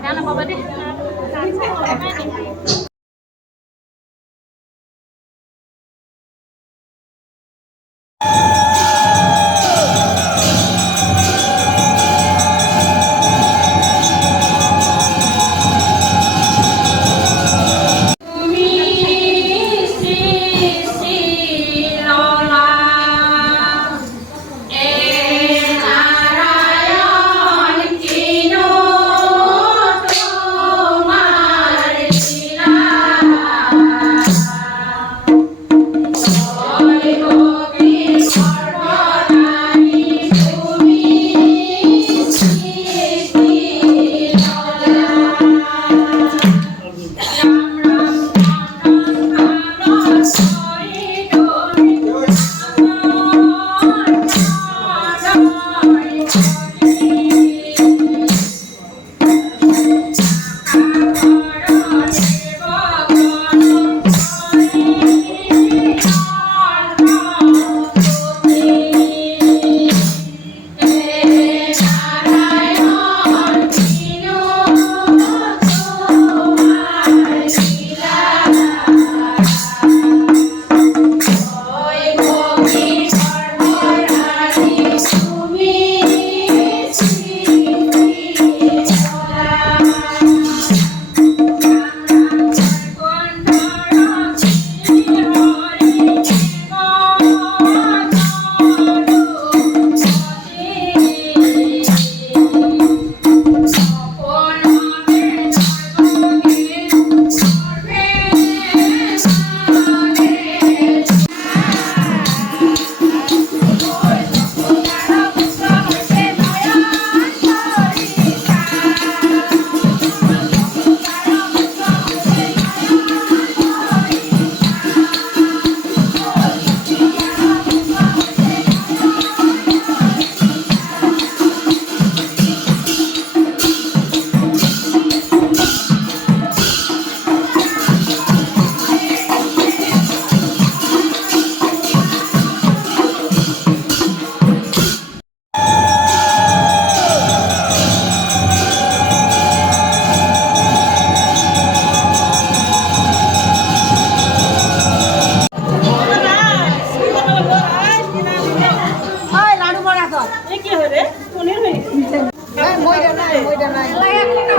Jangan apa-apa deh.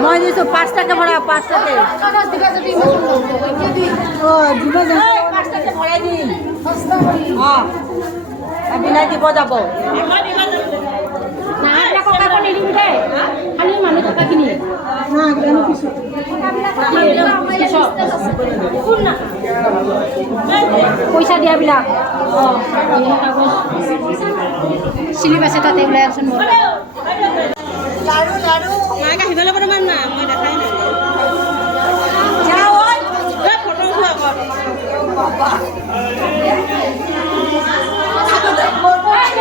মই দিছো 5 টাকা ভৰা 5 টাকা ও দিবা যা 5 টাকা ভৰাই দিম বিলাই দিব যাব না এটা ককা কোনি দিম দে খালি মানুহ টকা কিনি না গনো কিছু কোন না পয়সা দিয়া বিলাক সিলেবাস এটা দেবলে আছেন লাড়ু লাড়ু মাই কাহিবলে বৰমান না মই দেখাই নাই যাও ওই ফটো উঠা বাবা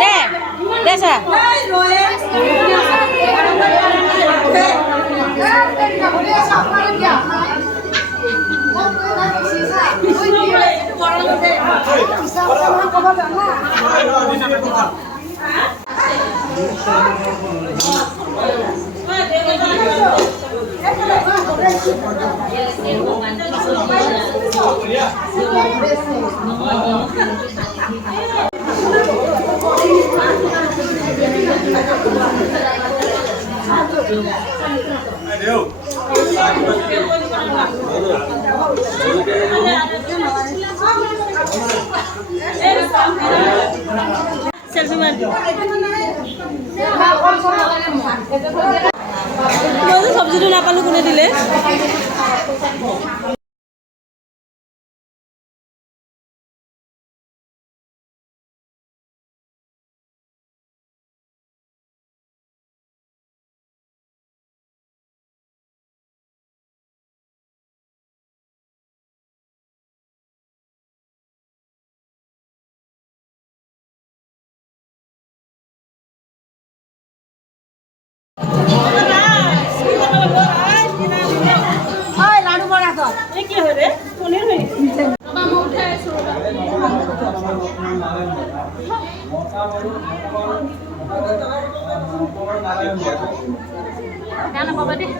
দে দেছা सेल्फी मार सब्जी नापालो कोने दिले Jangan apa-apa deh.